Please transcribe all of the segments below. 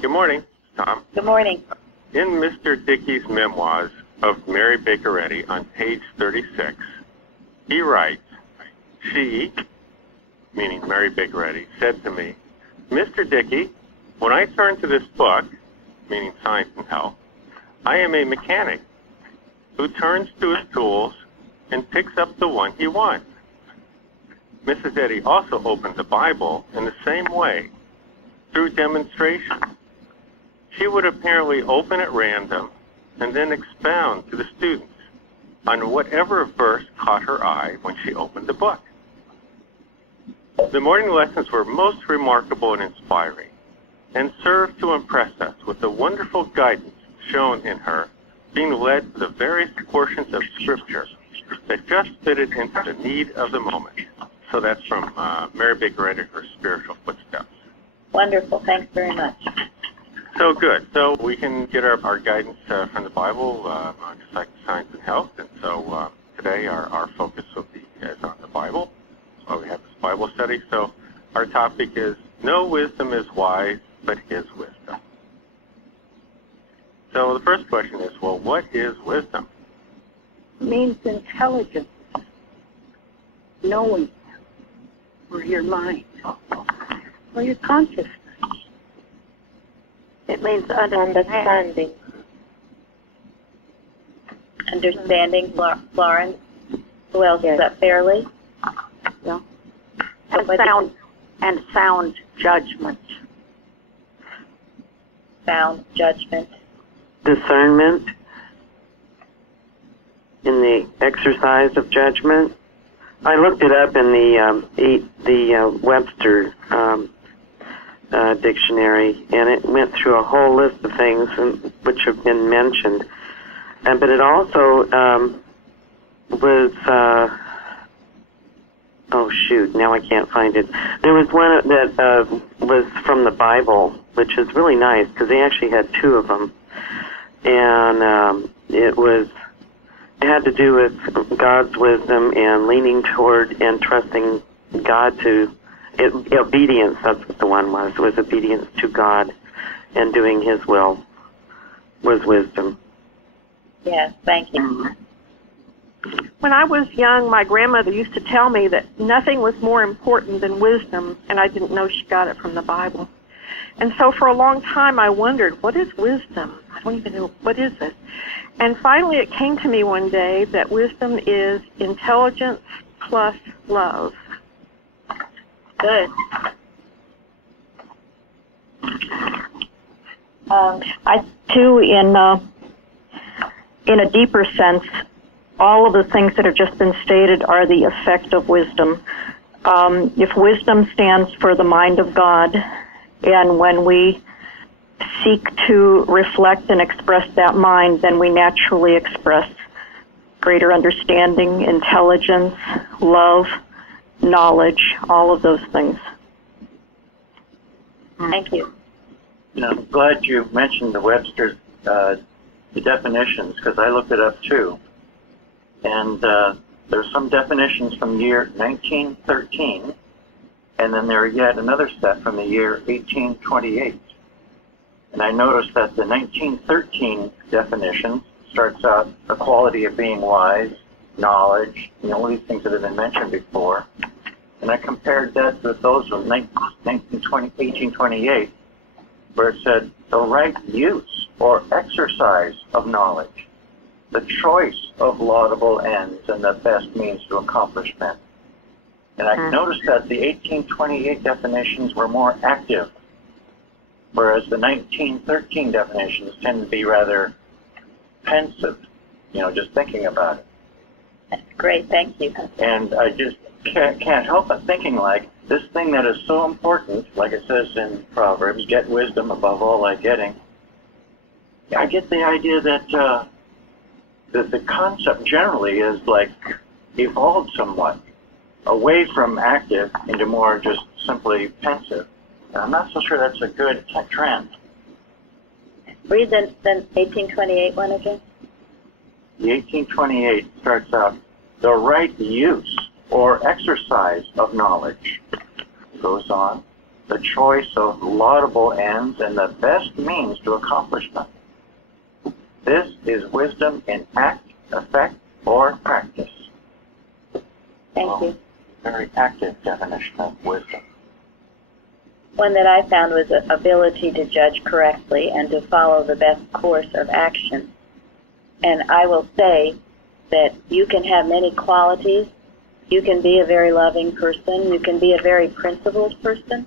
Good morning, Tom. Good morning. In Mr. Dickey's memoirs of Mary Baker Eddy on page 36, he writes, she, meaning Mary Baker Eddy, said to me, Mr. Dickey, when I turn to this book, meaning Science and Health, I am a mechanic who turns to his tools and picks up the one he wants. Mrs. Eddy also opened the Bible in the same way, through demonstration. She would apparently open at random and then expound to the students on whatever verse caught her eye when she opened the book. The morning lessons were most remarkable and inspiring, and served to impress us with the wonderful guidance shown in her, being led to the various portions of Scripture that just fitted into the need of the moment. So that's from Mary Baker Eddy, Her Spiritual Footsteps. Wonderful. Thanks very much. So good. So we can get our guidance from the Bible, just like Science and Health. And so today our focus will be on the Bible. That's why we have this Bible study. So our topic is, no wisdom is wise, but his wisdom. So the first question is, well, what is wisdom? It means intelligence, knowing, or your mind, or your consciousness. It means understanding. Understanding, Florence. Who else is that? Fairly? Yeah. And sound judgment. Sound judgment. Discernment in the exercise of judgment. I looked it up in the Webster dictionary, and it went through a whole list of things which have been mentioned. But it also was, oh shoot, now I can't find it. There was one that was from the Bible, which is really nice because they actually had two of them. And it had to do with God's wisdom and leaning toward and trusting God to obedience. That's what the one was. It was obedience to God and doing his will was wisdom. Yes, thank you. When I was young, my grandmother used to tell me that nothing was more important than wisdom, and I didn't know she got it from the Bible. And so for a long time I wondered, what is wisdom? I don't even know, what is it? And finally it came to me one day that wisdom is intelligence plus love. Good. I too, in a deeper sense, all of the things that have just been stated are the effect of wisdom. If wisdom stands for the mind of God, and when we seek to reflect and express that mind, then we naturally express greater understanding, intelligence, love, knowledge, all of those things. Thank you. You know, I'm glad you mentioned the Webster's the definitions, because I looked it up too. And there's some definitions from the year 1913, and then there are yet another set from the year 1828. And I noticed that the 1913 definition starts out a quality of being wise, knowledge, all these things that have been mentioned before. And I compared that with those from 1828, where it said the right use or exercise of knowledge, the choice of laudable ends and the best means to accomplish them. And I noticed that the 1828 definitions were more active, whereas the 1913 definitions tend to be rather pensive, just thinking about it. That's great, thank you. And I just can't help but thinking, like, this thing that is so important, like it says in Proverbs, get wisdom above all thy getting. I get the idea that the concept generally is like evolved somewhat away from active into more just simply pensive. And I'm not so sure that's a good trend. Read the 1828 one again. The 1828 starts out, the right use or exercise of knowledge. Goes on, the choice of laudable ends and the best means to accomplish them. This is wisdom in act, effect, or practice. Thank you. Very active definition of wisdom. One that I found was the ability to judge correctly and to follow the best course of action. And I will say that you can have many qualities. You can be a very loving person. You can be a very principled person.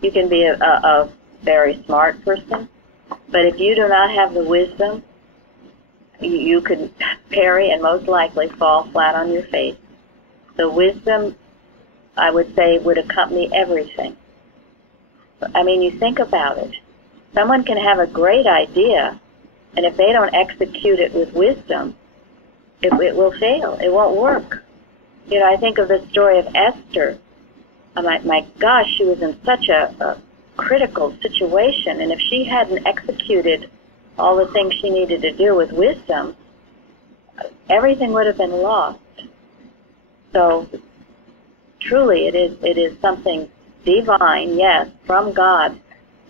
You can be a very smart person. But if you do not have the wisdom, you could parry and most likely fall flat on your face. The wisdom, I would say, would accompany everything. I mean, you think about it. Someone can have a great idea, and if they don't execute it with wisdom, it will fail. It won't work. You know, I think of the story of Esther. My gosh, she was in such a critical situation, and if she hadn't executed all the things she needed to do with wisdom, everything would have been lost. So, truly, it is something divine, yes, from God,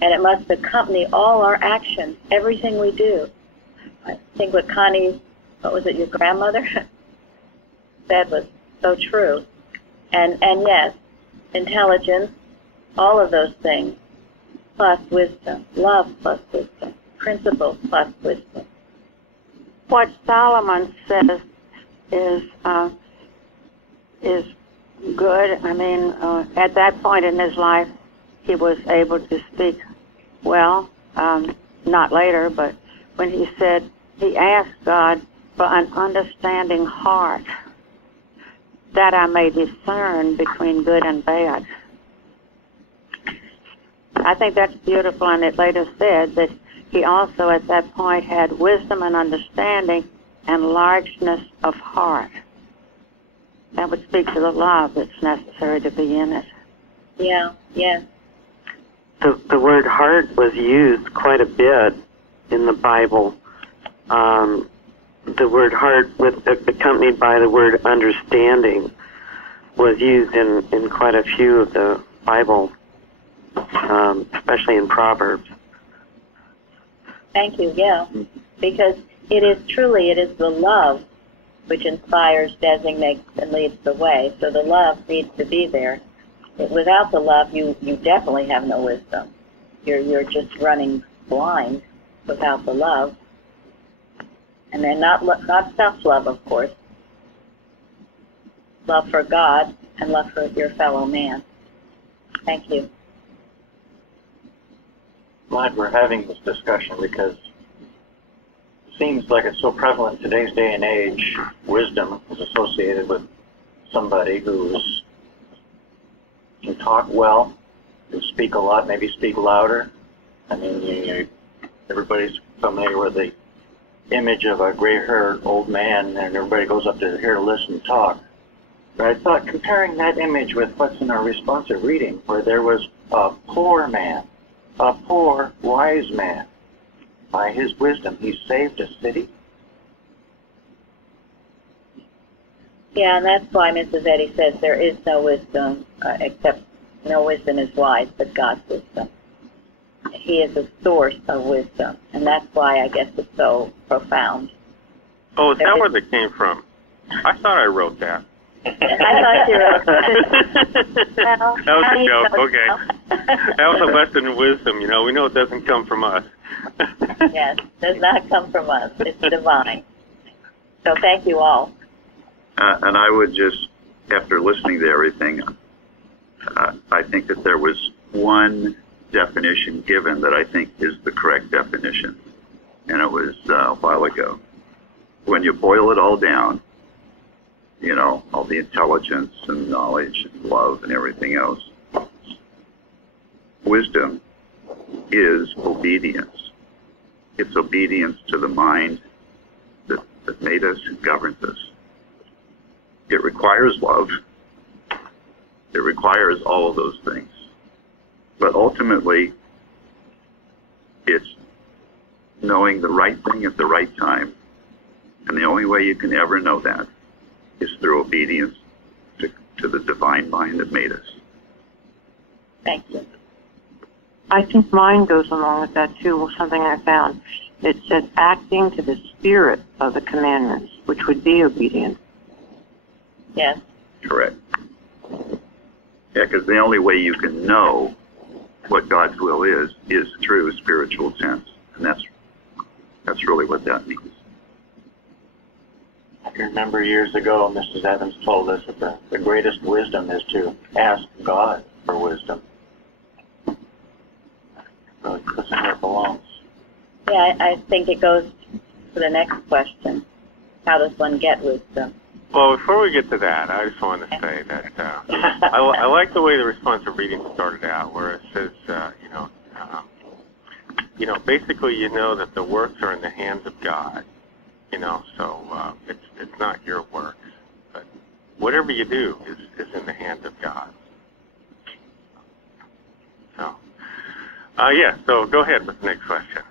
and it must accompany all our actions, everything we do. I think what Connie, what was it, your grandmother said was so true. And yes, intelligence, all of those things, plus wisdom, love plus wisdom, principle plus wisdom. What Solomon says is good. I mean, at that point in his life, he was able to speak well, not later, but when he said he asked God for an understanding heart, that I may discern between good and bad. I think that's beautiful, and it later said that he also at that point had wisdom and understanding and largeness of heart. That would speak to the love that's necessary to be in it. Yeah, yes. The word heart was used quite a bit in the Bible. The word heart, accompanied by the word understanding, was used in quite a few of the Bible, especially in Proverbs. Thank you, yeah. Because it is the love which inspires, designates, and leads the way. So the love needs to be there. Without the love, you definitely have no wisdom. You're just running blind without the love. And then not self-love, of course. Love for God and love for your fellow man. Thank you. Glad we're having this discussion because it seems like it's so prevalent in today's day and age. Wisdom is associated with somebody who can talk well, can speak a lot, maybe speak louder. I mean, everybody's familiar with the image of a gray-haired old man, and everybody goes up to hear, listen, talk. But I thought comparing that image with what's in our responsive reading, where there was a poor man, a poor wise man. By his wisdom, he saved a city. Yeah, and that's why Mrs. Eddy says there is no wisdom, except no wisdom is wise, but God's wisdom. He is the source of wisdom, and that's why I guess it's so profound. Oh, is that where that came from? I thought I wrote that. I thought you wrote that was a joke, okay. That was a lesson in wisdom, you know. We know it doesn't come from us. Yes, it does not come from us. It's divine. So thank you all. And I would just, after listening to everything, I think that there was one definition given that I think is the correct definition, and it was a while ago. When you boil it all down, you know, all the intelligence and knowledge and love and everything else, wisdom is obedience. It's obedience to the mind that made us and governs us. It requires love. It requires all of those things. But ultimately, it's knowing the right thing at the right time. And the only way you can ever know that is through obedience to the divine mind that made us. Thank you. I think mine goes along with that too, something I found. It said acting to the spirit of the commandments, which would be obedience. Yes. Correct. Yeah, because the only way you can know what God's will is through spiritual sense. And that's really what that means. I can remember years ago, Mrs. Evans told us that the greatest wisdom is to ask God for wisdom. So it puts it where it belongs. Yeah, I think it goes to the next question. How does one get wisdom? Well, before we get to that, I just want to say that I like the way the responsive reading started out, where it says, basically you know that the works are in the hands of God, so it's not your works, but whatever you do is in the hands of God. So, so go ahead with the next question.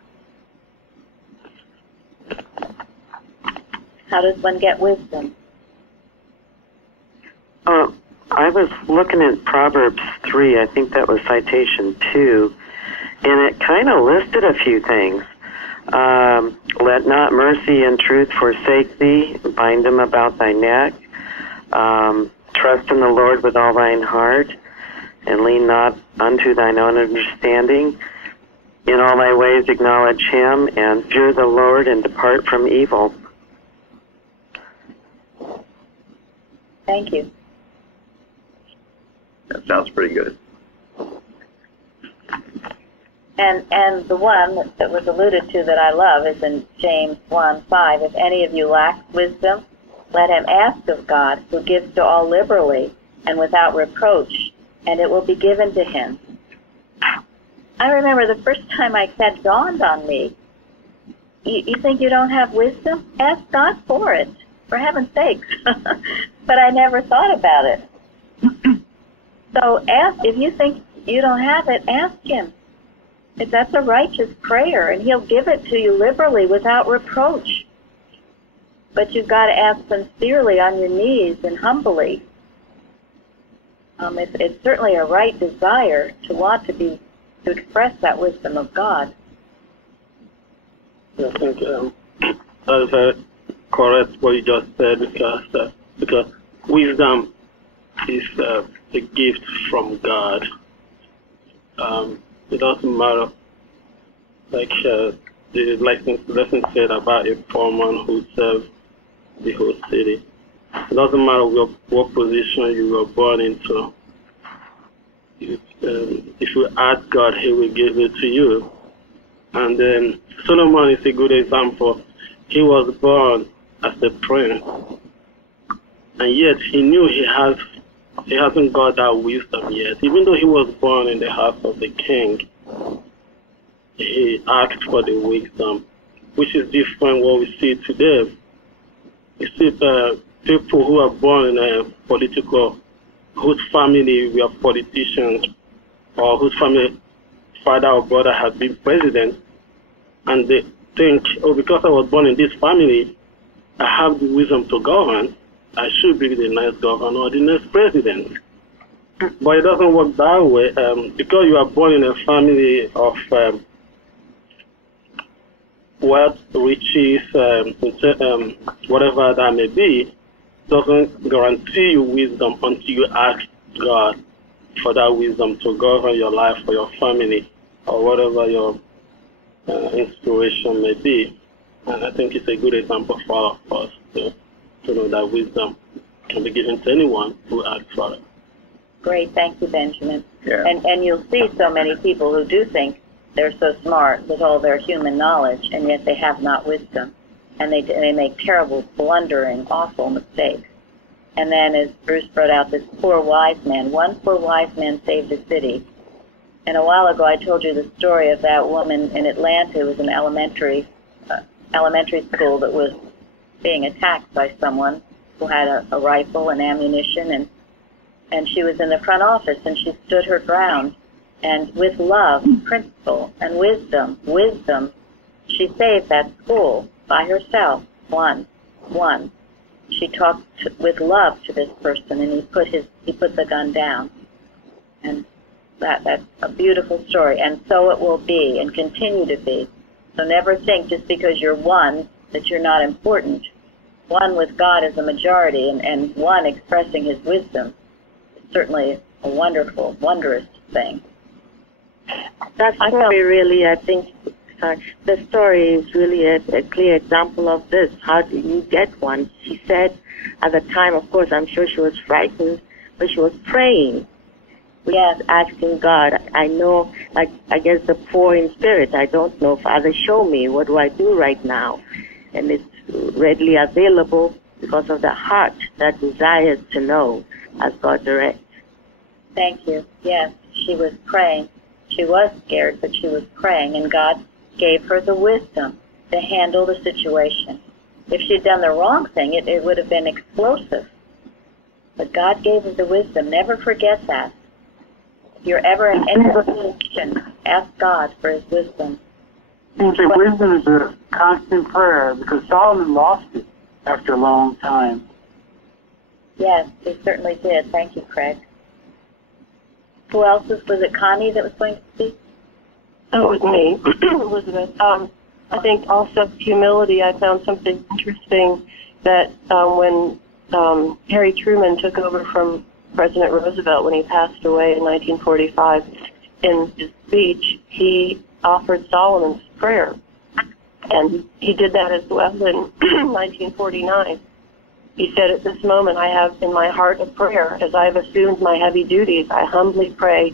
How does one get wisdom? I was looking at Proverbs 3, I think that was citation 2, and it kind of listed a few things. Let not mercy and truth forsake thee, bind them about thy neck. Trust in the Lord with all thine heart, and lean not unto thine own understanding. In all thy ways acknowledge him, and fear the Lord, and depart from evil. Thank you. That sounds pretty good. And the one that was alluded to that I love is in James 1:5. If any of you lacks wisdom, let him ask of God, who gives to all liberally and without reproach, and it will be given to him. I remember the first time that dawned on me. You think you don't have wisdom? Ask God for it, for heaven's sakes. But I never thought about it. So if you think you don't have it, ask him. That's a righteous prayer, and he'll give it to you liberally without reproach. But you've got to ask sincerely on your knees and humbly. It's certainly a right desire to want to express that wisdom of God. I think that is very correct what you just said, because wisdom is a gift from God. It doesn't matter, like the lesson said about a poor man who served the whole city. It doesn't matter what position you were born into. If you ask God, he will give it to you. And then Solomon is a good example. He was born as a prince, and yet he knew he hasn't got that wisdom yet. Even though he was born in the house of the king, he asked for the wisdom, which is different what we see today. You see people who are born in a whose family were politicians, or whose family father or brother has been president, and they think, oh, because I was born in this family, I have the wisdom to govern, I should be the next governor or the next president. But it doesn't work that way. Because you are born in a family of wealth, riches, whatever that may be, doesn't guarantee you wisdom until you ask God for that wisdom to govern your life or your family or whatever your inspiration may be. And I think it's a good example for all of us to know that wisdom can be given to anyone who asks for it. Great, thank you, Benjamin. Yeah. And you'll see so many people who do think they're so smart with all their human knowledge, and yet they have not wisdom. And they make terrible, blundering, awful mistakes. And then, as Bruce brought out, this poor wise man, one poor wise man saved a city. And a while ago I told you the story of that woman in Atlanta who was in elementary school that was being attacked by someone who had a rifle and ammunition, and she was in the front office, and she stood her ground, and with love, principle, and wisdom, she saved that school by herself, one. She talked with love to this person, and he put the gun down. And That's a beautiful story, and so it will be and continue to be. So never think just because you're one that you're not important. One with God is a majority, and one expressing his wisdom is certainly a wonderful, wondrous thing. That story really, I think, the story is really a clear example of this. How do you get one? She said at the time, of course, I'm sure she was frightened, but she was praying. Yes, asking God. I know, I guess the poor in spirit. I don't know. Father, show me. What do I do right now? And it's readily available because of the heart that desires to know as God directs. Thank you. Yes, she was praying. She was scared, but she was praying, and God gave her the wisdom to handle the situation. If she'd done the wrong thing, it would have been explosive. But God gave her the wisdom. Never forget that. If you're ever in any situation, ask God for his wisdom. And say wisdom is a constant prayer, because Solomon lost it after a long time. Yes, he certainly did. Thank you, Craig. Who else was it Connie that was going to speak? Oh, it was me, Elizabeth. I think also humility. I found something interesting that when Harry Truman took over from President Roosevelt when he passed away in 1945, in his speech, he offered Solomon's prayer. And he did that as well in 1949. He said, at this moment I have in my heart a prayer. As I have assumed my heavy duties, I humbly pray,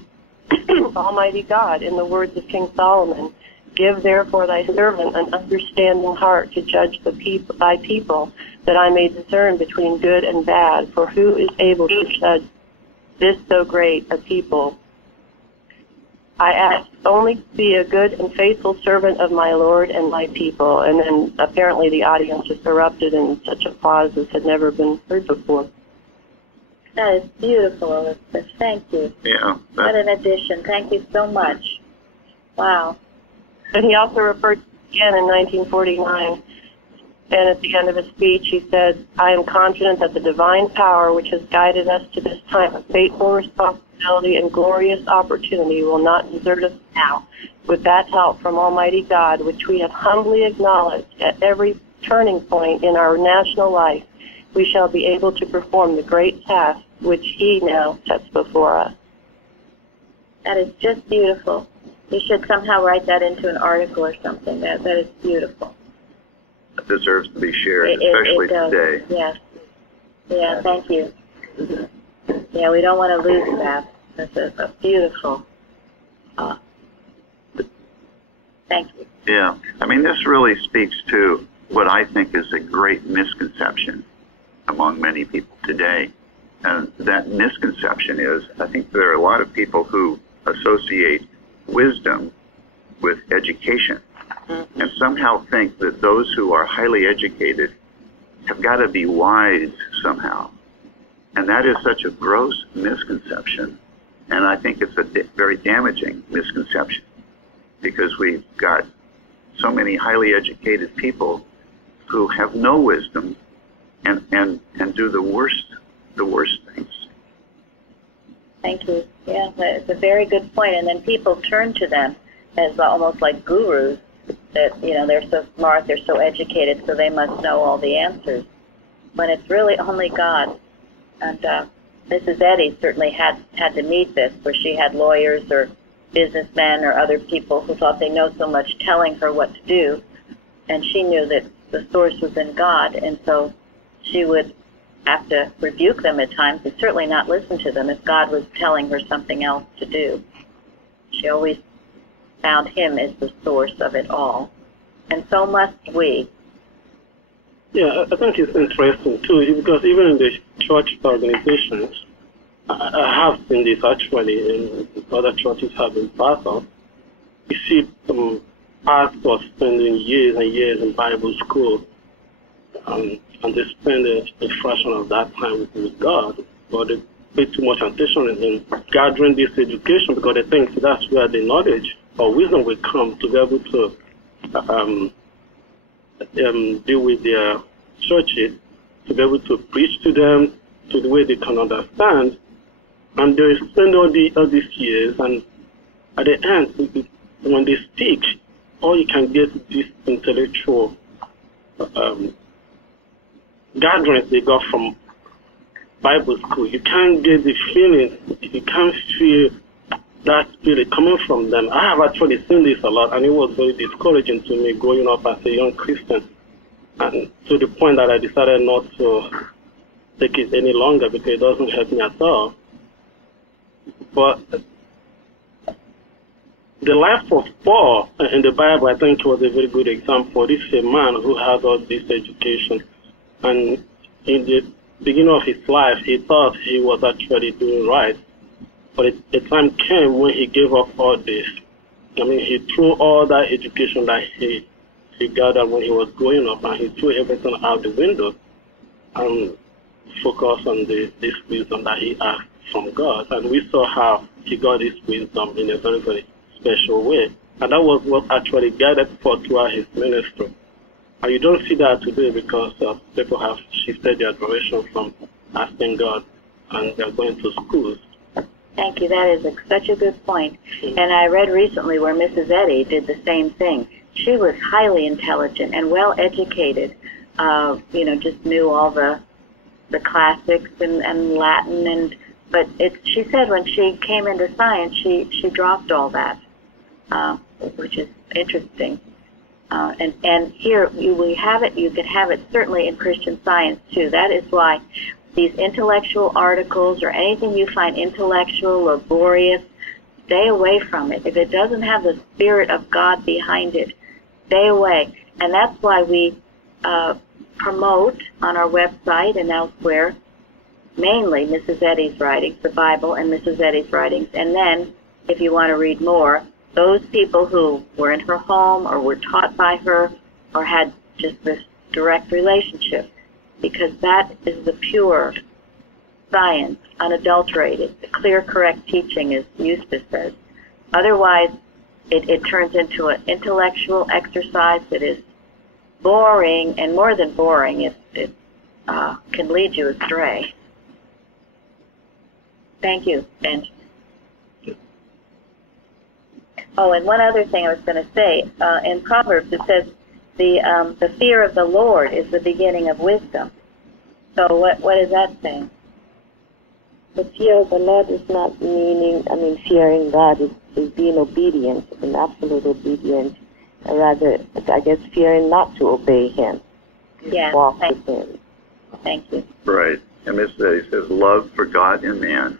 Almighty God, in the words of King Solomon, give therefore thy servant an understanding heart to judge thy people, that I may discern between good and bad. For who is able to judge this so great a people? I ask only to be a good and faithful servant of my Lord and my people. And then apparently the audience just erupted in such applause as had never been heard before. That is beautiful, Elizabeth. Thank you. Yeah. What an addition. Thank you so much. Wow. And he also referred again in 1949, and at the end of his speech he said, I am confident that the divine power which has guided us to this time of fateful responsibility and glorious opportunity will not desert us now. With that help from Almighty God, which we have humbly acknowledged at every turning point in our national life, we shall be able to perform the great task which he now sets before us. That is just beautiful. You should somehow write that into an article or something. That is beautiful. It deserves to be shared, especially it does. today. Yes. Yeah, thank you. Yeah, we don't want to lose that. That's a beautiful. Thank you. Yeah. I mean, this really speaks to what I think is a great misconception among many people today. And that misconception is, I think there are a lot of people who associate wisdom with education, and somehow think that those who are highly educated have got to be wise somehow. And that is such a gross misconception, and I think it's a very damaging misconception, because we've got so many highly educated people who have no wisdom and do the worst things. Thank you. Yeah, it's a very good point. And then people turn to them as almost like gurus, that, you know, they're so smart, they're so educated, so they must know all the answers, when it's really only God. And Mrs. Eddy certainly had to meet this, where she had lawyers or businessmen or other people who thought they know so much telling her what to do, and she knew that the source was in God, and so she would have to rebuke them at times and certainly not listen to them if God was telling her something else to do. She always found him as the source of it all, and so must we. Yeah, I think it's interesting too, because even in the church organizations, I have seen this actually in other churches have been part of. You see pastors spending years and years in Bible school, and they spend a fraction of that time with God, but they pay too much attention in gathering this education, because they think that's where the knowledge or wisdom will come to be able to deal with their churches, to be able to preach to them to the way they can understand. And they spend all these years, and at the end, when they speak, all you can get is this intellectual gatherings they got from Bible school. You can't get the feeling, you can't feel that spirit coming from them. I have actually seen this a lot, and it was very discouraging to me growing up as a young Christian, and to the point that I decided not to take it any longer because it doesn't help me at all. But the life of Paul in the Bible, I think, was a very good example. This is a man who has all this education, and in the beginning of his life, he thought he was actually doing right. But a time came when he gave up all this. I mean, he threw all that education that he gathered when he was growing up, and he threw everything out the window and focused on this wisdom that he asked from God. And we saw how he got this wisdom in a very, very special way. And that was what actually guided forth throughout his ministry. And you don't see that today because people have shifted their direction from asking God, and they're going to schools. Thank you. That is such a good point. And I read recently where Mrs. Eddy did the same thing. She was highly intelligent and well educated. Just knew all the classics and Latin, but she said when she came into science, she dropped all that, which is interesting. And here we have it. You can have it certainly in Christian Science too. That is why these intellectual articles or anything you find intellectual, laborious, stay away from it. If it doesn't have the Spirit of God behind it, stay away. And that's why we promote on our website and elsewhere mainly Mrs. Eddy's writings, the Bible and Mrs. Eddy's writings. And then, if you want to read more, those people who were in her home or were taught by her or had just this direct relationship, because that is the pure science, unadulterated, the clear, correct teaching, as Eustace says. Otherwise, it turns into an intellectual exercise that is boring, and more than boring, it can lead you astray. Thank you, Benjamin. Oh, and one other thing I was going to say, in Proverbs it says, the fear of the Lord is the beginning of wisdom. So what is that saying? The fear of the Lord is not fearing God is being obedient, in absolute obedience. Rather, I guess, fearing not to obey Him. Yeah, walk with Him. Thank you. Right. And this says, love for God and man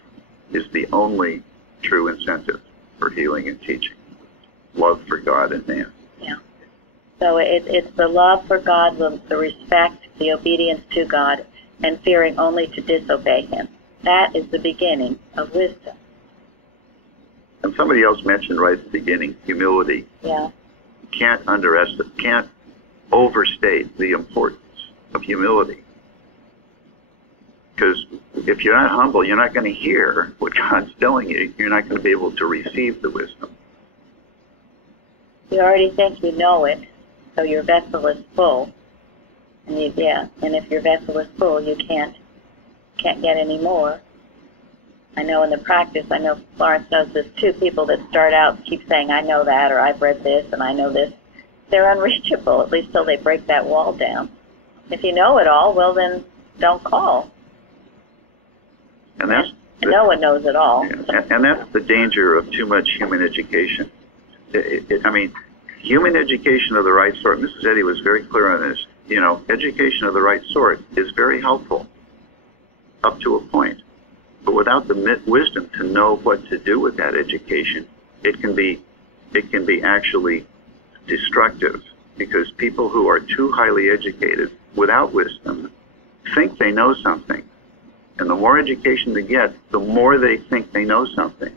is the only true incentive for healing and teaching. Love for God and man. Yeah. So it's the love for God, the respect, the obedience to God, and fearing only to disobey Him. That is the beginning of wisdom. And somebody else mentioned right at the beginning, humility. Yeah. Can't overstate the importance of humility. Because if you're not humble, you're not going to hear what God's telling you. You're not going to be able to receive the wisdom. You already think you know it, so your vessel is full. And if your vessel is full, you can't get any more. I know in the practice, I know Florence knows this too, people that start out keep saying, I know that, or I've read this, and I know this. They're unreachable, at least till they break that wall down. If you know it all, well then, don't call. And no one knows it all. And that's the danger of too much human education. Human education of the right sort, Mrs. Eddy was very clear on this, education of the right sort is very helpful up to a point. But without the wisdom to know what to do with that education, it can be actually destructive, because people who are too highly educated without wisdom think they know something. And the more education they get, the more they think they know something.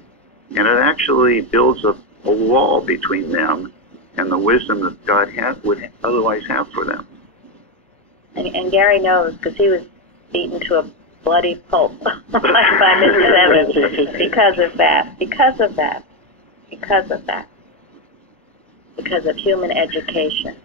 And it actually builds a wall between them and the wisdom that God would otherwise have for them. And Gary knows, because he was beaten to a bloody pulp by Mr. Evans because of human education.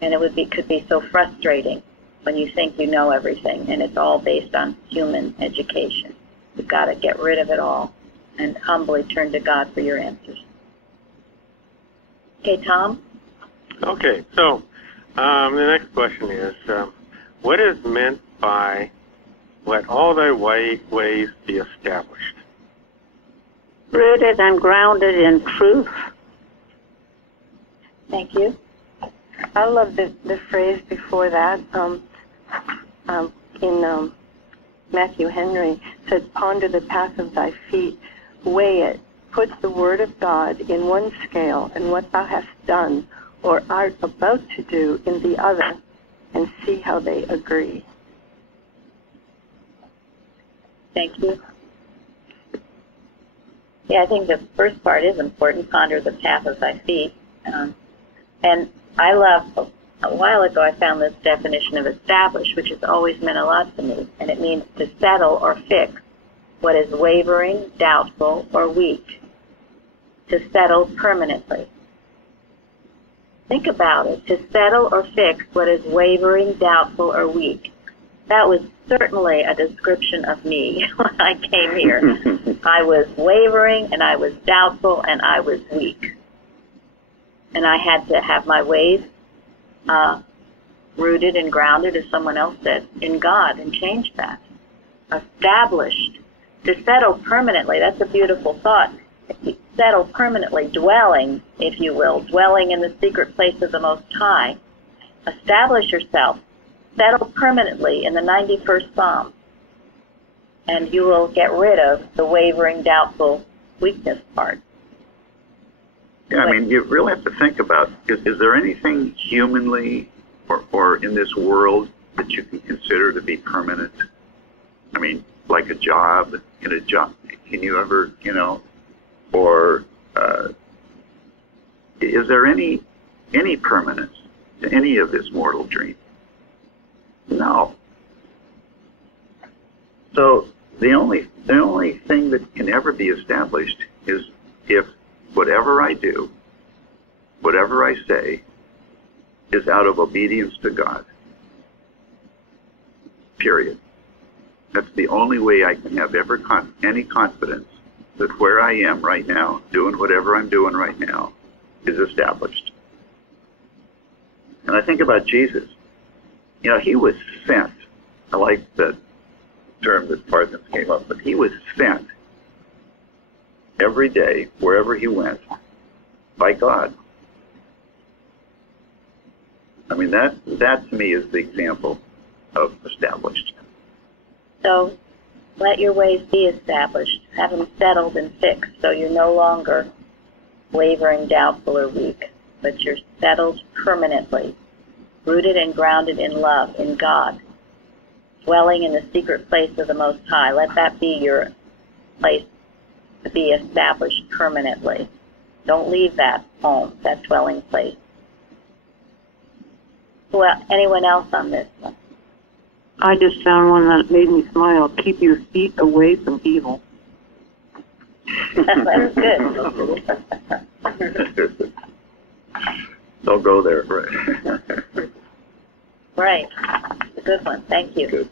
And it could be so frustrating when you think you know everything, and it's all based on human education. You've got to get rid of it all and humbly turn to God for your answers. Okay, Tom? Okay, so the next question is, what is meant by let all thy ways be established? Rooted and grounded in truth. Thank you. I love the phrase before that. In Matthew Henry says, "Ponder the path of thy feet, weigh it, put the word of God in one scale, and what thou hast done or art about to do in the other, and see how they agree." Thank you. Yeah, I think the first part is important, ponder the path of thy feet. And I love, a while ago I found this definition of establish, which has always meant a lot to me, and it means to settle or fix what is wavering, doubtful, or weak. To settle permanently. Think about it, to settle or fix what is wavering, doubtful, or weak. That was certainly a description of me when I came here. I was wavering, and I was doubtful, and I was weak. And I had to have my ways rooted and grounded, as someone else said, in God, and change that. Established. To settle permanently, that's a beautiful thought. Settle permanently, dwelling, if you will, dwelling in the secret place of the Most High. Establish yourself. Settle permanently in the 91st Psalm. And you will get rid of the wavering, doubtful, weakness part. Yeah, I mean, you really have to think about, is there anything humanly or in this world that you can consider to be permanent? I mean, like a job, in a job, can you ever, or is there any permanence to any of this mortal dream? No. So the only thing that can ever be established is if whatever I do, whatever I say, is out of obedience to God. Period. That's the only way I can have any confidence that where I am right now, doing whatever I'm doing right now, is established. And I think about Jesus. He was sent. I like the term that Parsons came up with. He was sent every day, wherever he went, by God. I mean, that to me is the example of established. So let your ways be established. Have them settled and fixed so you're no longer wavering, doubtful, or weak, but you're settled permanently, rooted and grounded in love, in God, dwelling in the secret place of the Most High. Let that be your place to be established permanently. Don't leave that home, that dwelling place. Well, anyone else on this one? I just found one that made me smile. Keep your feet away from evil. That's good. Don't go there, right? Right. It's a good one. Thank you. Good.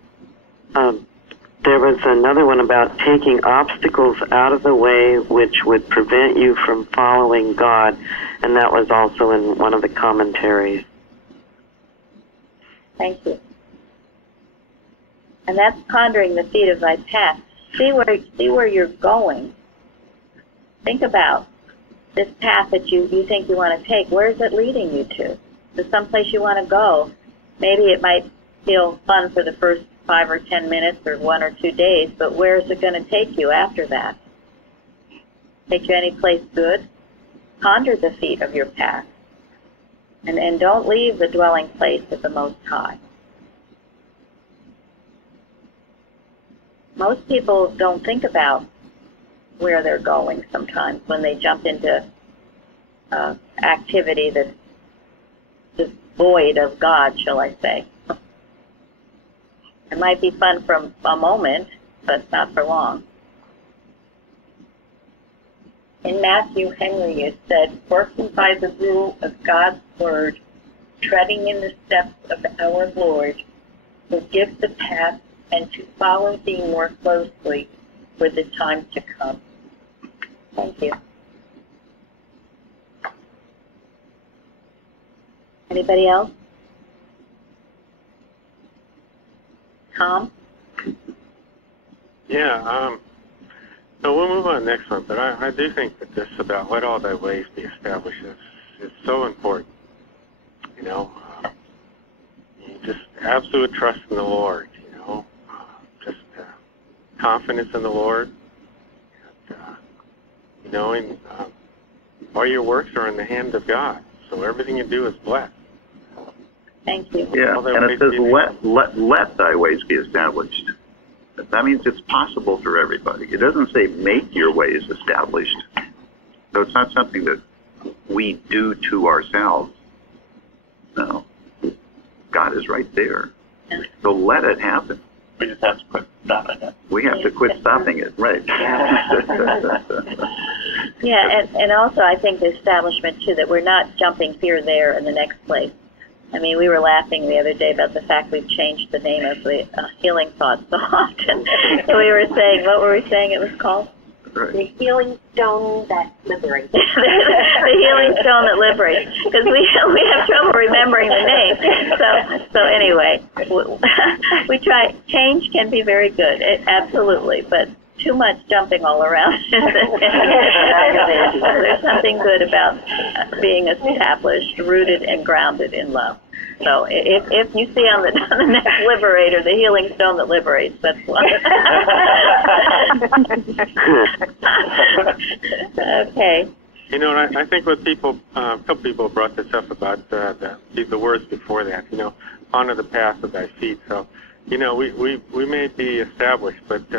There was another one about taking obstacles out of the way which would prevent you from following God, and that was also in one of the commentaries. Thank you. And that's pondering the feet of thy path. See where you're going. Think about this path that you think you want to take. Where is it leading you to? To someplace you want to go. Maybe it might feel fun for the first 5 or 10 minutes or 1 or 2 days, but where is it going to take you after that? Take you any place good? Ponder the feet of your path. And don't leave the dwelling place of the Most High. Most people don't think about where they're going sometimes when they jump into activity that's devoid of God, shall I say. It might be fun for a moment, but not for long. In Matthew Henry, it said, working by the rule of God's word, treading in the steps of our Lord, will give the path, and to follow thee more closely for the times to come. Thank you. Anybody else? Tom? Yeah, so we'll move on to the next one, but I do think that this about let all thy ways be established is so important. You know, you just absolute trust in the Lord, you know, just confidence in the Lord, and, knowing all your works are in the hand of God, so everything you do is blessed. Thank you. Yeah, and it says, let thy ways be established. That means it's possible for everybody. It doesn't say make your ways established. So it's not something that we do to ourselves. No. God is right there. So let it happen. We just have to quit stopping it. We have to quit stopping it, right. Yeah, and also I think the establishment, too, that we're not jumping here, there, in the next place. I mean, we were laughing the other day about the fact we've changed the name of the Healing Thoughts so often. So we were saying, what were we saying it was called? Right. The Healing Stone That Liberates. The Healing Stone That Liberates. Because we have trouble remembering the name. So anyway, we try. Change can be very good, absolutely, but too much jumping all around. There's something good about being established, rooted, and grounded in love. So if you see on the next Liberator, the Healing Stone That Liberates, that's one. Okay. You know, and I think what people, a couple people brought this up about the words before that, you know, honor the path of thy feet. So, you know, we may be established, but,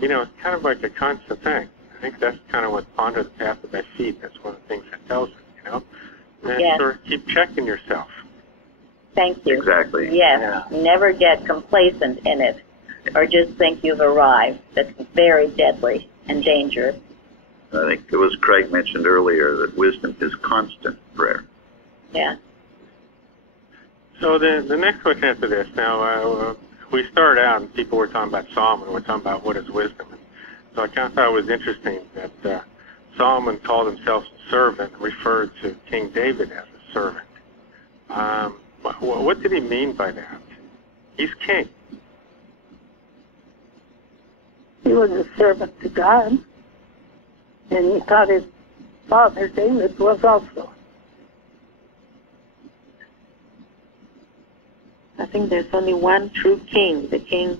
you know, it's kind of like a constant thing. I think that's kind of what honor the path of thy feet, that's one of the things that tells us, you know. And yes. Sort of keep checking yourself. Thank you. Exactly. Yes. Yeah. Never get complacent in it or just think you've arrived. That's very deadly and dangerous. I think it was Craig mentioned earlier that wisdom is constant prayer. Yeah. So the next question after this, now we started out and people were talking about Solomon, we're talking about what is wisdom. And so I kind of thought it was interesting that Solomon called himself a servant, referred to King David as a servant. What did he mean by that? He's king. He was a servant to God, and he thought his father David was also. I think there's only one true king. The king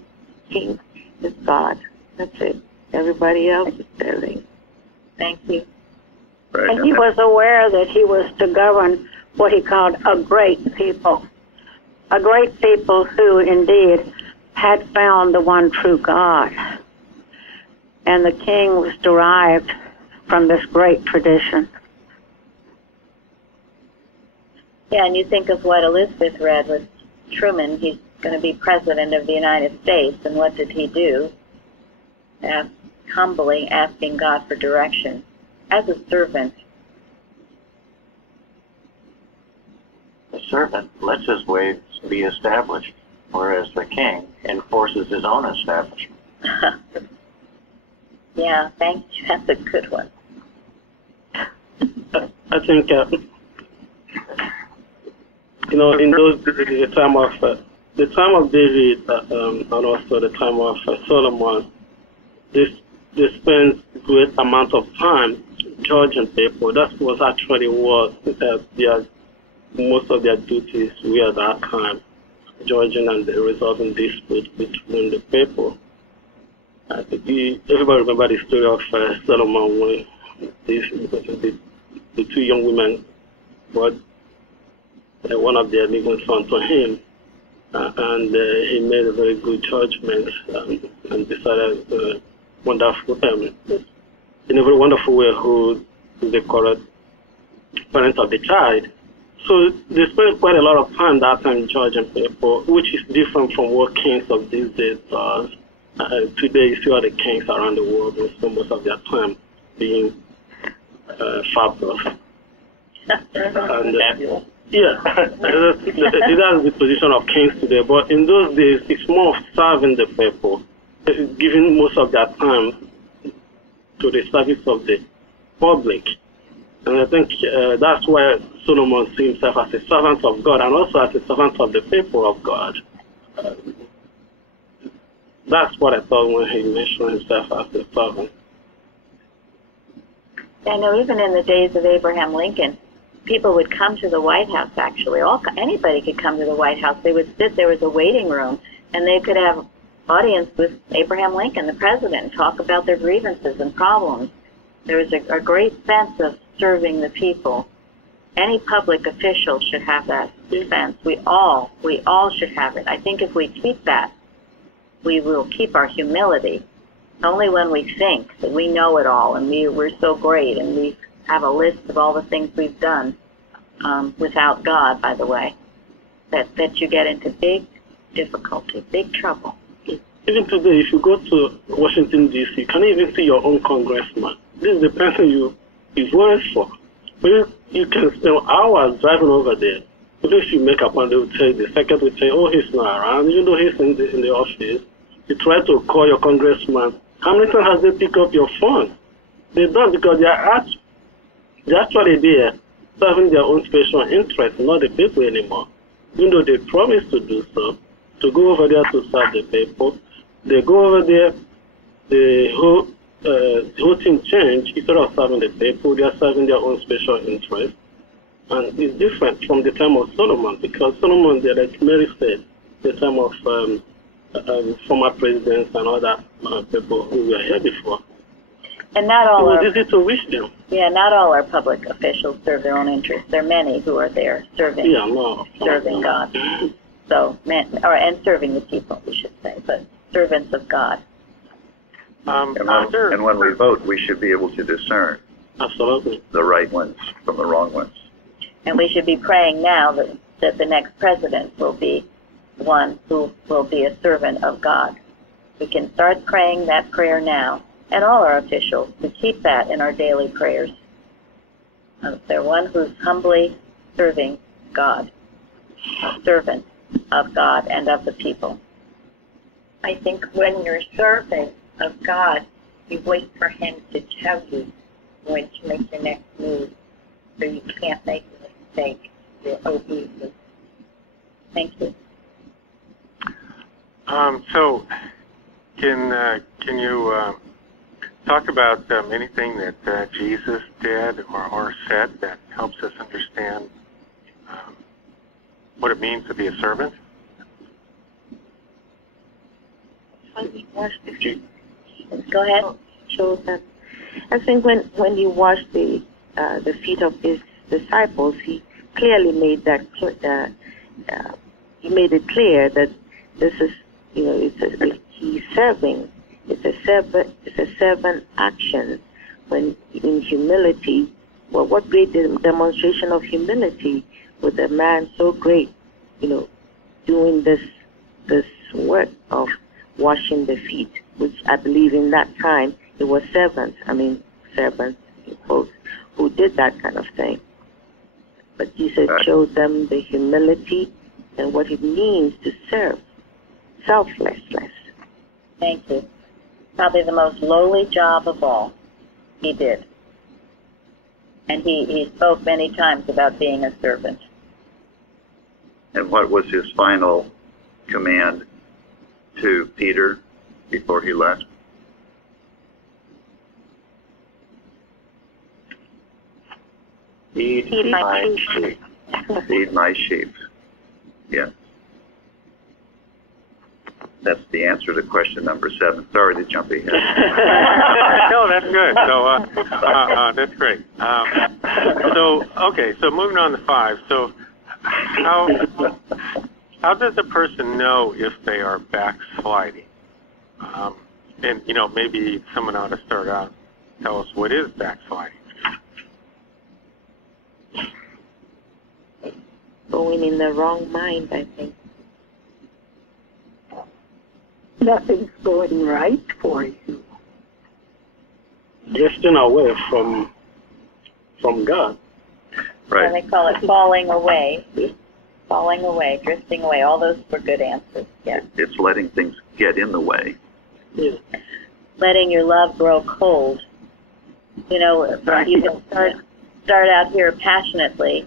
is God. That's it. Everybody else is serving. Thank you. Right. And he was aware that he was to govern what he called a great people. A great people who indeed had found the one true God. And the king was derived from this great tradition. Yeah, and you think of what Elizabeth read with Truman. He's going to be president of the United States, and what did he do? Humbly asking God for direction as a servant. The servant lets his ways be established, whereas the king enforces his own establishment. Yeah, thank you. That's a good one. I think, you know, in those the time of David and also the time of Solomon, they spent great amount of time judging people. That was actually what most of their duties were at that time, judging and resolving disputes between the people. Everybody remember the story of Solomon when the two young women brought one of their living sons to him, and he made a very good judgment and decided in a very wonderful way who is the correct parent of the child. So they spend quite a lot of time that time judging people, which is different from what kings of these days does. Today, you see all the kings around the world, and spend most of their time being fabulous. And, yeah, that's the position of kings today. But in those days, it's more of serving the people giving most of their time to the service of the public. And I think that's why Solomon sees himself as a servant of God and also as a servant of the people of God. That's what I thought when he mentioned himself as a servant. I know even in the days of Abraham Lincoln, people would come to the White House, actually. Anybody could come to the White House. They would sit, there was a waiting room, and they could have audience with Abraham Lincoln, the president, and talk about their grievances and problems. There was a great sense of serving the people. Any public official should have that sense. We all should have it. I think if we keep that, we will keep our humility. Only when we think that we know it all and we're so great and we have a list of all the things we've done without God, by the way, that you get into big difficulty, big trouble. Even today, if you go to Washington, D.C., you can't even see your own congressman. This is the person you voted for. But you can spend hours driving over there. But if you make a point, they will tell you, the secretary will say, oh, he's not around, even though he's in the office. You try to call your congressman. How many times has they picked up your phone? They don't, because they're actually there serving their own special interests, not the people anymore. Even though they promise to do so, to go over there to serve the people, they go over there, the whole thing change. Instead of serving the people, they are serving their own special interests. And it's different from the time of Solomon, because Solomon, like Mary said, the time of former presidents and other people who were here before. And not all it was easy to reach them. Yeah, not all our public officials serve their own interests. There are many who are there serving God. So, and serving the people, we should say, but servants of God. And when we vote, we should be able to discern absolutely the right ones from the wrong ones. And we should be praying now that the next president will be one who will be a servant of God. We can start praying that prayer now, and all our officials, to keep that in our daily prayers. They're one who's humbly serving God, a servant of God and of the people. I think when you're serving of God, you wait for Him to tell you when to make your next move, so you can't make a mistake. You're obedient. Thank you. So, can you talk about anything that Jesus did or said that helps us understand what it means to be a servant? Go ahead. Shows that. I think when you wash the feet of his disciples, he clearly made that he made it clear that this is, he's serving. It's a servant action. When in humility, well, what great demonstration of humility with a man so great, doing this work of washing the feet, which I believe in that time it was servants in quotes, who did that kind of thing. But Jesus showed them the humility and what it means to serve, selflessness. Thank you. Probably the most lowly job of all he did. And he spoke many times about being a servant. And what was his final command to Peter before he left? Feed my sheep. Feed my sheep. Yes. That's the answer to question number 7. Sorry to jump ahead. No, that's good. So that's great. So moving on to 5. So how does a person know if they are backsliding? And maybe someone ought to start out. Tell us what is backsliding. Going in the wrong mind, I think. Nothing's going right for you. Drifting away from God. Right. And they call it falling away. Falling away, drifting away. All those were good answers. Yeah. It's letting things get in the way Yeah. Letting your love grow cold. You know, you can start out here passionately,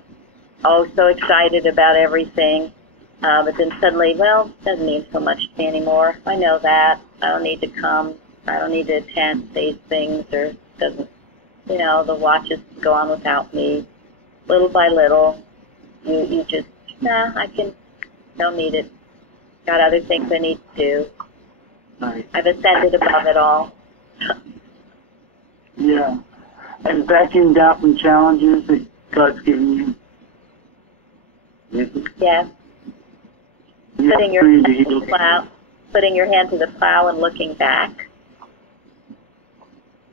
oh, so excited about everything, but then suddenly, well, it doesn't mean so much to me anymore. I know that. I don't need to come. I don't need to attend these things, or doesn't, you know, the watches go on without me. Little by little, you just, don't need it. Got other things I need to do. Right. I've ascended above it all. Yeah. And backing down from challenges that God's given you. Yes. Putting your hand to the plow, putting your hand to the plow and looking back.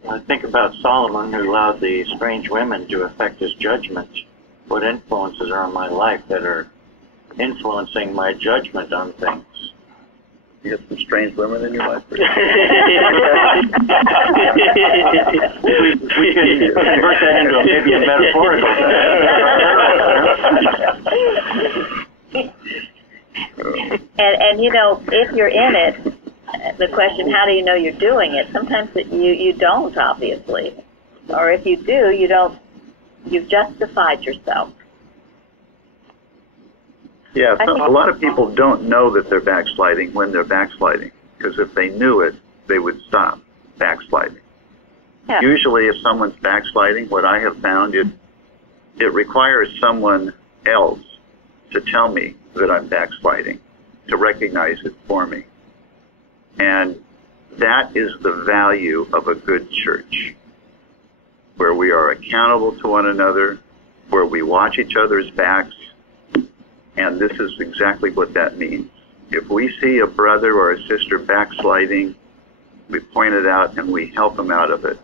I think about Solomon, who allowed the strange women to affect his judgment. What influences are in my life that are influencing my judgment on things? You have some strange women in your life? We can convert that into maybe a metaphorical. And you know, if you're in it, the question, how do you know you're doing it? Sometimes you don't, obviously. Or if you do, you don't, you've justified yourself. Yeah, a lot of people don't know that they're backsliding when they're backsliding, because if they knew it, they would stop backsliding. Yeah. Usually if someone's backsliding, what I have found, it requires someone else to tell me that I'm backsliding, to recognize it for me. And that is the value of a good church, where we are accountable to one another, where we watch each other's backs. And this is exactly what that means. If we see a brother or a sister backsliding, we point it out and we help them out of it.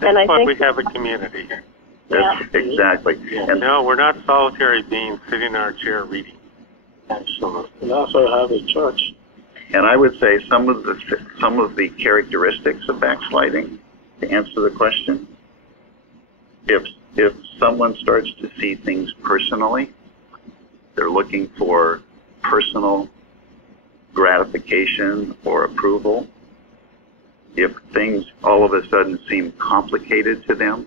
That's why we have a community. That's exactly. And no, we're not solitary beings sitting in our chair reading. Absolutely. And also have a church. And I would say some of the characteristics of backsliding, to answer the question, if someone starts to see things personally, they're looking for personal gratification or approval. If things all of a sudden seem complicated to them,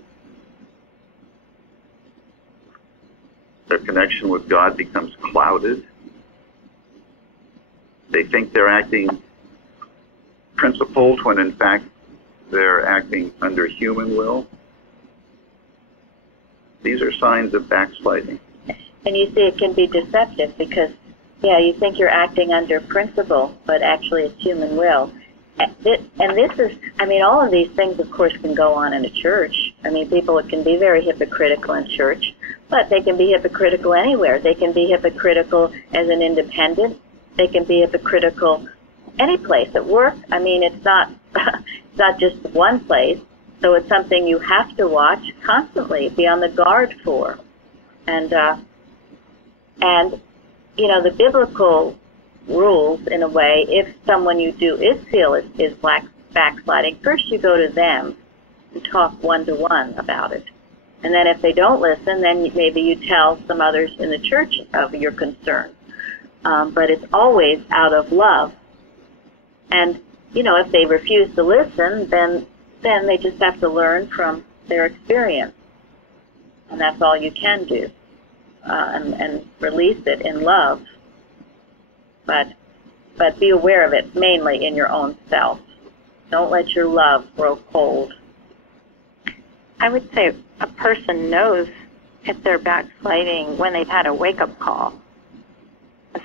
their connection with God becomes clouded. They think they're acting principled when in fact they're acting under human will. These are signs of backsliding. And you see, it can be deceptive because, you think you're acting under principle, but actually it's human will. And this is, all of these things, of course, can go on in a church. People can be very hypocritical in church, but they can be hypocritical anywhere. They can be hypocritical as an independent. They can be hypocritical any place at work. It's not just one place. So it's something you have to watch constantly, be on the guard for. And the biblical rules, in a way, if someone you do feel is backsliding, first you go to them and talk one-to-one about it. And then if they don't listen, then maybe you tell some others in the church of your concern. But it's always out of love. And, if they refuse to listen, then they just have to learn from their experience. And that's all you can do. And release it in love. But be aware of it, mainly in your own self. Don't let your love grow cold. I would say a person knows if they're backsliding when they've had a wake-up call.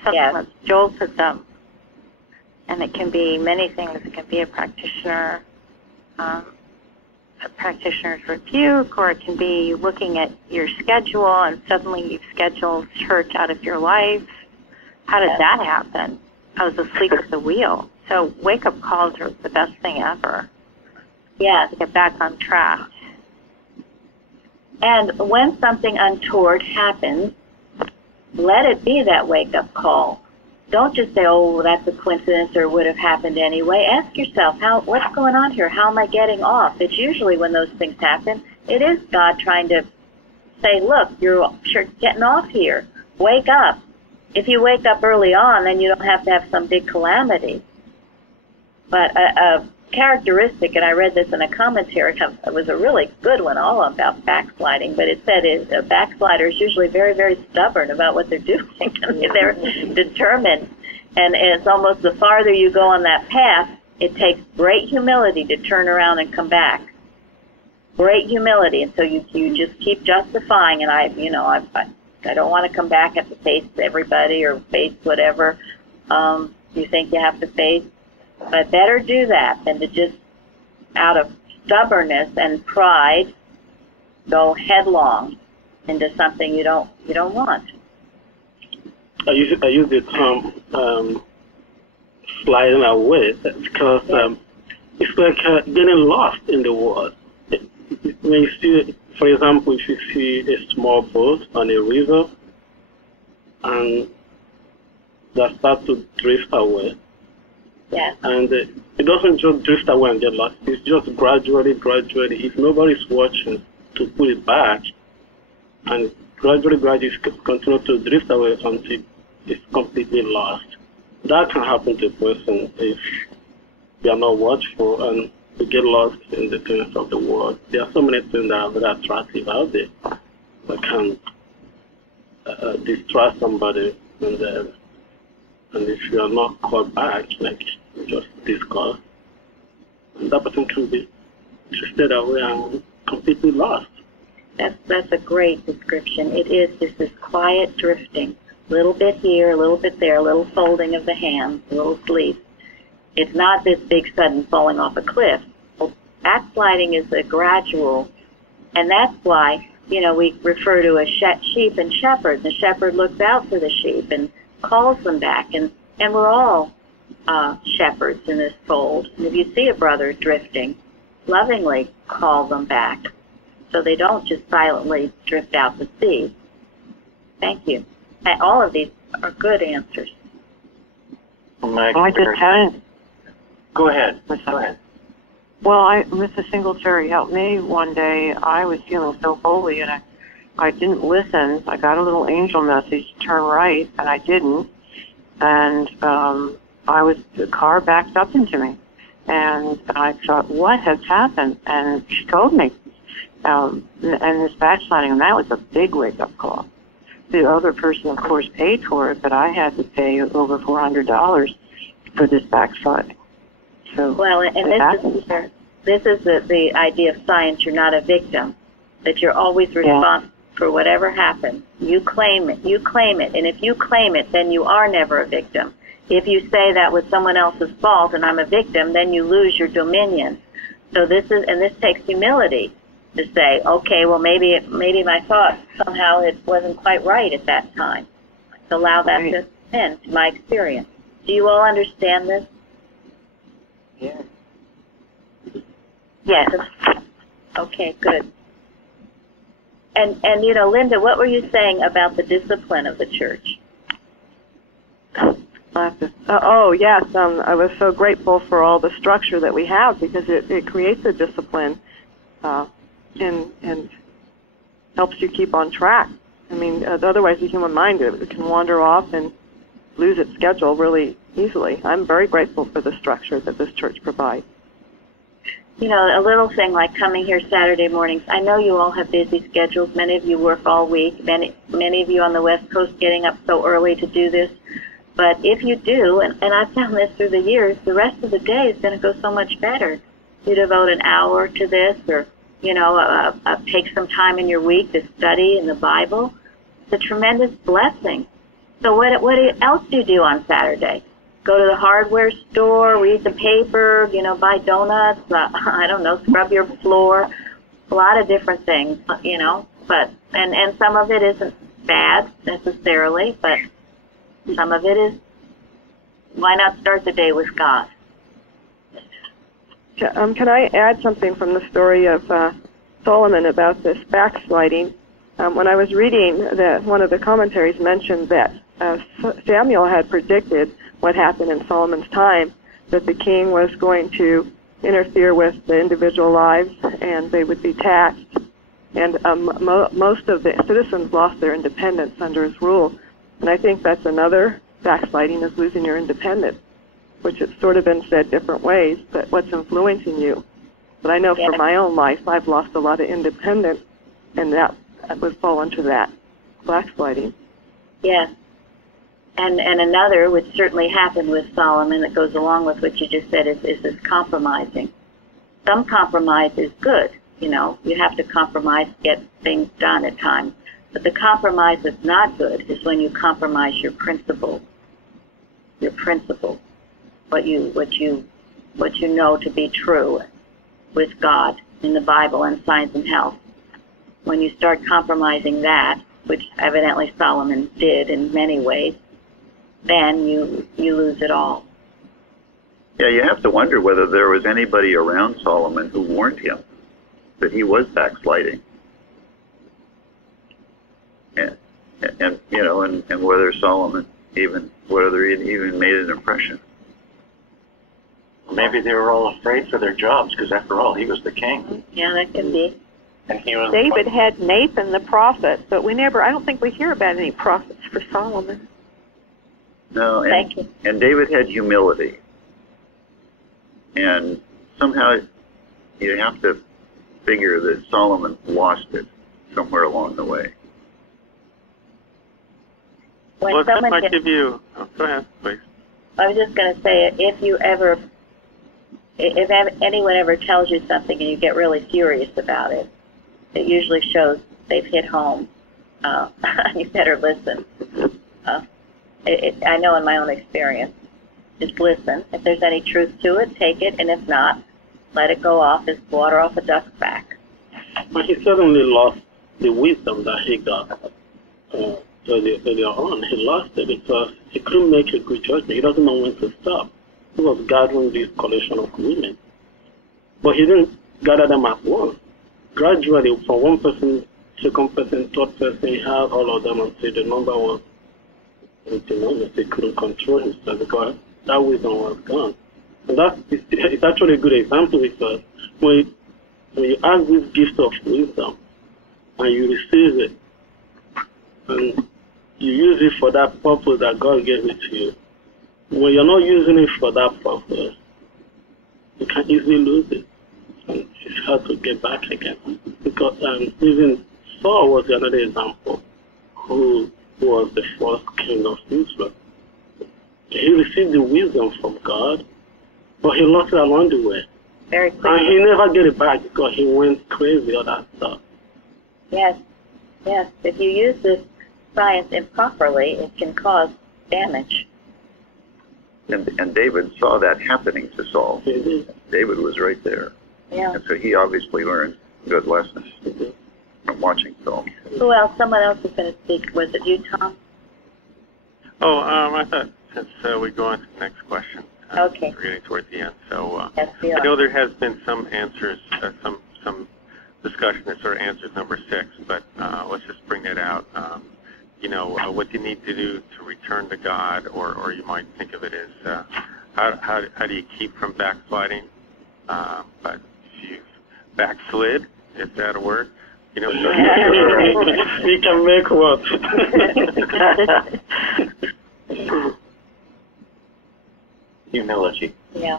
Something that's jolted them. And it can be many things. It can be a practitioner's rebuke, or it can be looking at your schedule and suddenly you've scheduled church out of your life. How did that happen? I was asleep at the wheel. So wake-up calls are the best thing ever. Yes. To get back on track. And when something untoward happens, let it be that wake-up call. Don't just say, oh, that's a coincidence or would have happened anyway. Ask yourself, what's going on here? How am I getting off? It's usually when those things happen, it is God trying to say, look, you're getting off here. Wake up. if you wake up early on, then you don't have to have some big calamity. But a characteristic, and I read this in a commentary, it was a really good one all about backsliding, but it said a backslider is usually very, very stubborn about what they're doing. I mean, they're determined. And it's almost the farther you go on that path, it takes great humility to turn around and come back. Great humility. And so you just keep justifying, and I don't want to come back, have to face everybody or face whatever you think you have to face. But better do that than to just, out of stubbornness and pride, go headlong into something you don't want. I use the term sliding away because it's like getting lost in the world. When you see, for example, if you see a small boat on a river and that starts to drift away, and it doesn't just drift away and get lost. It's just gradually, if nobody's watching, to pull it back, and gradually continue to drift away until it's completely lost. That can happen to a person if they are not watchful and they get lost in the things of the world. There are so many things that are very attractive out there that can distract somebody, and if you are not caught back, like we just discussed, that person can be drifted away and completely lost. That's a great description. It is just this quiet drifting, a little bit here, a little bit there, a little folding of the hands, a little sleep. It's not this big sudden falling off a cliff. Backsliding is a gradual, and that's why, we refer to a sheep and shepherd. The shepherd looks out for the sheep and calls them back, and we're all shepherds in this fold. And if you see a brother drifting, lovingly call them back so they don't just silently drift out to sea. Thank you. And all of these are good answers. I just had it. Go ahead. Well, Mrs. Singletary helped me one day. I was feeling so holy, and I didn't listen. I got a little angel message, turn right, and I didn't. And the car backed up into me. And I thought, what has happened? And she told me. And this backsliding, and that was a big wake-up call. The other person, of course, paid for it, but I had to pay over $400 for this backsliding. So, well, and this is the idea of science. You're not a victim, that you're always responsible for whatever happens. You claim it, and if you claim it, then you are never a victim. If you say that was someone else's fault and I'm a victim, then you lose your dominion. So this takes humility to say, okay, well, maybe my thought somehow it wasn't quite right at that time. To allow that to come into my experience. Do you all understand this? Yes. Yes. Okay, good. And Linda, what were you saying about the discipline of the church? Yes. I was so grateful for all the structure that we have, because it creates a discipline and helps you keep on track. I mean, otherwise the human mind it can wander off and lose its schedule really easily. I'm very grateful for the structure that this church provides. A little thing like coming here Saturday mornings. I know you all have busy schedules. Many of you work all week. Many of you on the West Coast getting up so early to do this. But if you do, and I've found this through the years, the rest of the day is going to go so much better. You devote an hour to this, or take some time in your week to study in the Bible. It's a tremendous blessing. So what else do you do on Saturday? Go to the hardware store, read the paper, buy donuts, I don't know, scrub your floor, a lot of different things, but, and some of it isn't bad necessarily, but some of it is, why not start the day with God? Can I add something from the story of Solomon about this backsliding? When I was reading, one of the commentaries mentioned that Samuel had predicted what happened in Solomon's time, that the king was going to interfere with the individual lives and they would be taxed. And most of the citizens lost their independence under his rule. And I think that's another backsliding, is losing your independence, which has sort of been said different ways, but what's influencing you. But I know for my own life, I've lost a lot of independence, and that would fall into that backsliding. Yes. And another, which certainly happened with Solomon, that goes along with what you just said, is this compromising. Some compromise is good. You know, you have to compromise to get things done at times. But the compromise that's not good is when you compromise your principles. Your principles. What you know to be true with God in the Bible and science and health. When you start compromising that, which evidently Solomon did in many ways, then you lose it all. Yeah, you have to wonder whether there was anybody around Solomon who warned him that he was backsliding. And you know, and whether Solomon whether he even made an impression. Maybe they were all afraid for their jobs, because after all, he was the king. Yeah, that could be. And he was David had Nathan the prophet, but I don't think we hear about any prophets for Solomon. No, Thank you. And David had humility. And somehow you have to figure that Solomon lost it somewhere along the way. Well, that might give you... Oh, go ahead, please. I was just going to say, if anyone ever tells you something and you get really furious about it, it usually shows they've hit home. You better listen. I know in my own experience. Just listen. If there's any truth to it, take it, and if not, let it go off as water off a duck's back. But he certainly lost the wisdom that he got earlier on. He lost it because he couldn't make a good judgment. He doesn't know when to stop. He was gathering this collection of women. But he didn't gather them at once. Gradually, from one person, second person, third person, he had all of them until the number was enormous. He couldn't control himself because that wisdom was gone. And it's actually a good example, because when you ask this gift of wisdom and you receive it and you use it for that purpose that God gave it to you, when you're not using it for that purpose, you can easily lose it. And it's hard to get back again. Because even Saul was another example, who was the first king of Israel. He received the wisdom from God, but he lost it along the way. Very quickly. And he never get it back because he went crazy on that stuff. Yes, yes. If you use this science improperly, it can cause damage. And David saw that happening to Saul. David was right there. Yeah. And so he obviously learned good lessons from watching Saul. Who else? Someone else was going to speak. Was it you, Tom? Oh, I thought since we go on to the next question. Okay. We're getting towards the end. So Yes, we I are. know there has been some answers, some discussion that sort of answers number 6, but let's just bring it out. What do you need to do to return to God, or you might think of it as how do you keep from backsliding? But if you backslid, is that a word? So we can make what? humility. Yeah.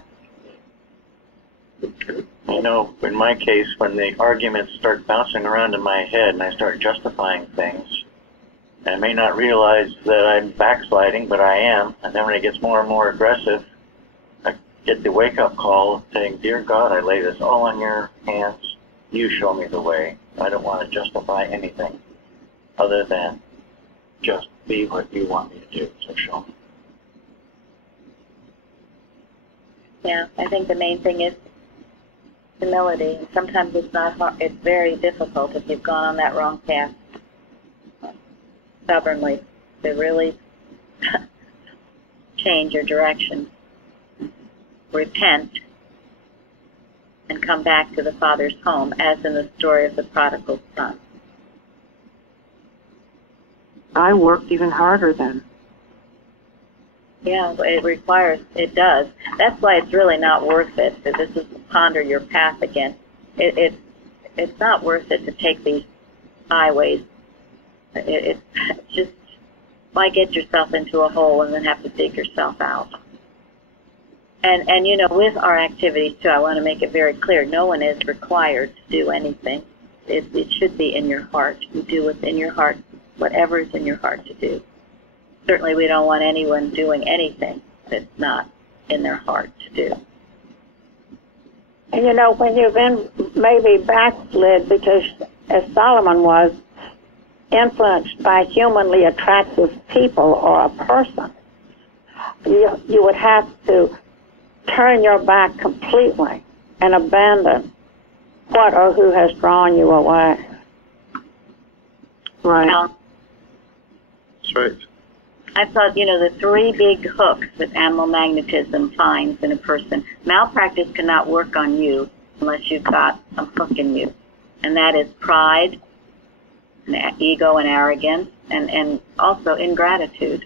In my case, when the arguments start bouncing around in my head and I start justifying things, I may not realize that I'm backsliding, but I am. And then when it gets more and more aggressive, I get the wake-up call saying, "Dear God, I lay this all in your hands. You show me the way. I don't want to justify anything other than just be what you want me to do, so show me." Yeah, I think the main thing is humility. And sometimes it's not hard. It's very difficult if you've gone on that wrong path stubbornly to really change your direction. Repent and come back to the Father's home, as in the story of the prodigal son. I worked even harder then. Yeah, it does. That's why it's really not worth it. This is to ponder your path again. It's not worth it to take these highways. It's just Why get yourself into a hole and then have to dig yourself out? And you know, with our activities too, I want to make it very clear, no one is required to do anything. It should be in your heart. You do what's in your heart, whatever is in your heart to do. Certainly we don't want anyone doing anything that's not in their heart to do. And you know, when you've been maybe backslid because, as Solomon was, influenced by humanly attractive people or a person, you would have to turn your back completely and abandon what or who has drawn you away. Right. That's right. I thought, you know, the three big hooks that animal magnetism finds in a person. Malpractice cannot work on you unless you've got a hook in you. And that is pride, and ego and arrogance, and also ingratitude.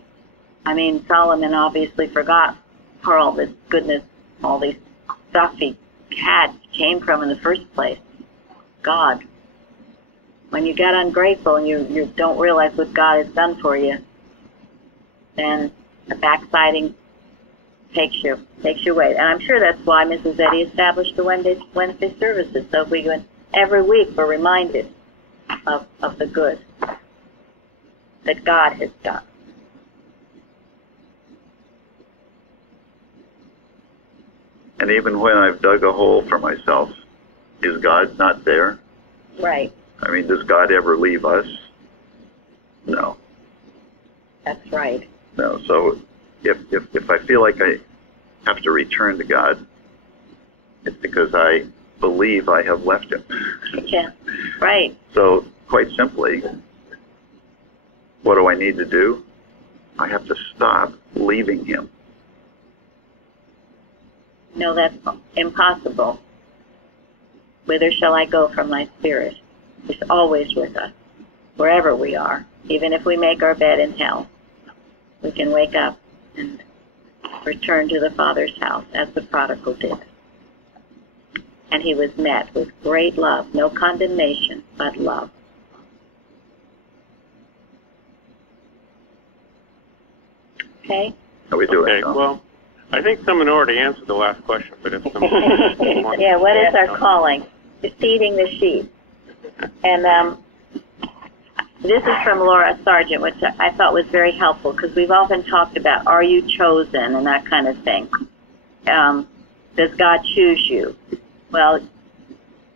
I mean, Solomon obviously forgot where all this goodness, all these stuff he had came from in the first place. God. When you get ungrateful and you don't realize what God has done for you, then the backsliding takes your weight. And I'm sure that's why Mrs. Eddy established the Wednesday services. So if we go in every week, we're reminded of the good that God has done. And even when I've dug a hole for myself, is God not there? Right. I mean, does God ever leave us? No. That's right. No. So if I feel like I have to return to God, it's because I believe I have left him. Yeah. Right. So quite simply, what do I need to do? I have to stop leaving him. No, that's impossible. Whither shall I go from thy spirit? He's always with us, wherever we are. Even if we make our bed in hell, we can wake up and return to the Father's house, as the prodigal did. And he was met with great love, no condemnation, but love. Okay? How we doing? Okay, well, I think someone already answered the last question, but if someone wants Yeah, what is our calling? Feeding the sheep. And this is from Laura Sargent, which I thought was very helpful, because we've often talked about, are you chosen, and that kind of thing. Does God choose you? Well,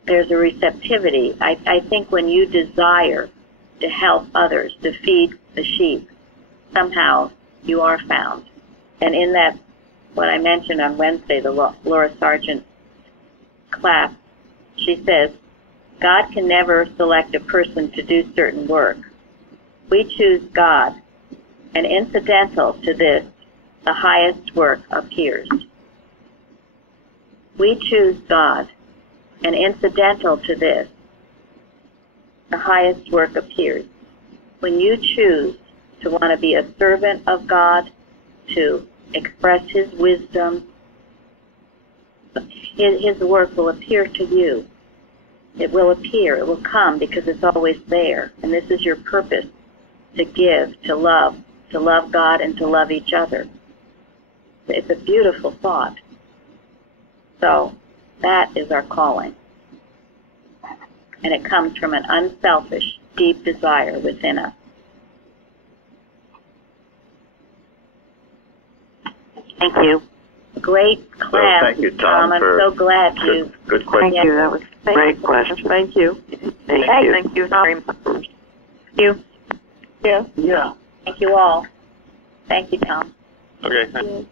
there's a receptivity. I think when you desire to help others, to feed the sheep, somehow you are found. And in that, what I mentioned on Wednesday, the Laura Sargent class, she says, God can never select a person to do certain work. We choose God, and incidental to this, the highest work appears. We choose God, and incidental to this, the highest work appears. When you choose to want to be a servant of God, to express his wisdom, his work will appear to you. It will appear, it will come, because it's always there. And this is your purpose, to give, to love God, and to love each other. It's a beautiful thought. So that is our calling. And it comes from an unselfish, deep desire within us. Thank you. Great class, thank you, Tom. I'm so glad you. Good question. Thank you. That was Great question. Thank you. Thank you. Thank you very much. Thank you. Yeah. Yeah. Thank you all. Thank you, Tom. Okay, thanks.